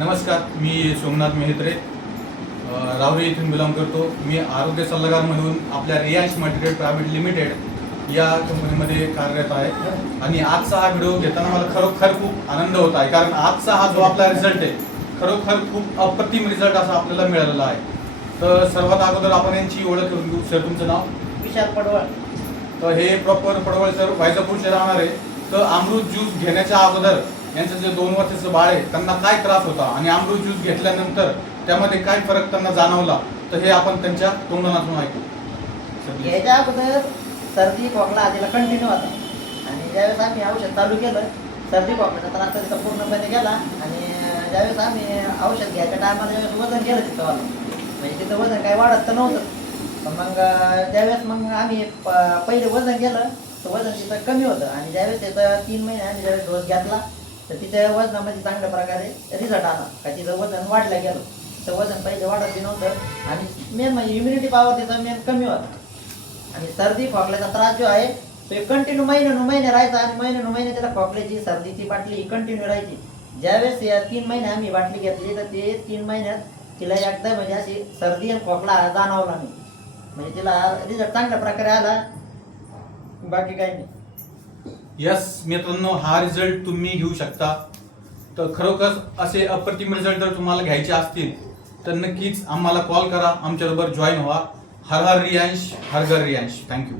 नमस्कार, मी सोमनाथ मेहत्रे रावरी इथून बिलॉंग करतो। मी आरोग्य सल्लागार म्हणून आपल्या रियांश मटेरियल प्रायव्हेट लिमिटेड या कंपनीमध्ये कार्यरत आहे आणि आजचा हा व्हिडिओ घेताना मला खरोखर खूप आनंद होत आहे, कारण आजचा हा जो आपला रिझल्ट आहे खरोखर खूप अप्रतिम रिझल्ट असा आपल्याला मिळालेला आहे। तर सर्वात अगोदर आपण यांची ओळख करून घेऊ। सर, तुमचं नाव? विशाल पडवळ। तर हे प्रॉपर पडवळ सर वायजापूरचे राहणार आहे। तर अमृत ज्यूस घेण्याच्या अगोदर यांचं जे 2 वर्षाचं बाळ आहे त्यांना काय त्रास होता आणि अमृत ज्यूस घेतल्यानंतर त्यामध्ये काय फरक त्यांना जाणवला, तर हे आपण त्यांच्या तोंडातून ऐकू। याच्या अगोदर सर्दी खोकला आधीला कंटिन्यू होता आणि ज्यावेळेस आम्ही औषध चालू केलं सर्दी खोकल्याचा त्रास तिथं पूर्णपणे गेला आणि ज्यावेळेस आम्ही औषध घ्यायच्या टायमाला ज्यावेळेस वजन केलं तिथं वाला म्हणजे तिथं वजन काही वाढत तर नव्हतं, पण मग ज्यावेळेस मग आम्ही पहिले वजन केलं तर वजन तिथं कमी होतं आणि ज्यावेळेस त्याचा 3 महिने आम्ही ज्यावेळेस डोस घेतला तर तिच्या वजनामध्ये चांगल्या प्रकारे रिझल्ट आला का तिचं वजन वाढलं गेलं। तर वजन पहिले वाढत नव्हतं आणि मेन म्हणजे इम्युनिटी पॉवर त्याचा मेन कमी होता आणि सर्दी खोकल्याचा त्रास जो आहे तो कंटिन्यू महिने राहायचा आणि महिने त्याला खोकल्याची सर्दीची बाटली कंटिन्यू राहायची। ज्यावेळेस या 3 महिने आम्ही बाटली घेतली तर ते 3 महिन्यात तिला एकदा म्हणजे अशी सर्दी आणि खोकला जाणवला नाही, म्हणजे तिला रिझल्ट चांगल्या प्रकारे आला, बाकी काही नाही। यस मित्रांनो, हा रिझल्ट तुम्ही घेऊ शकता। तर खरोखर असे अप्रतिम रिझल्ट जर तुम्हाला घ्यायचे असतील तर नक्कीच आम्हाला कॉल करा, आमच्याबरोबर जॉईन व्हा। हर हर रियांश, हर घर रियांश। थँक्यू।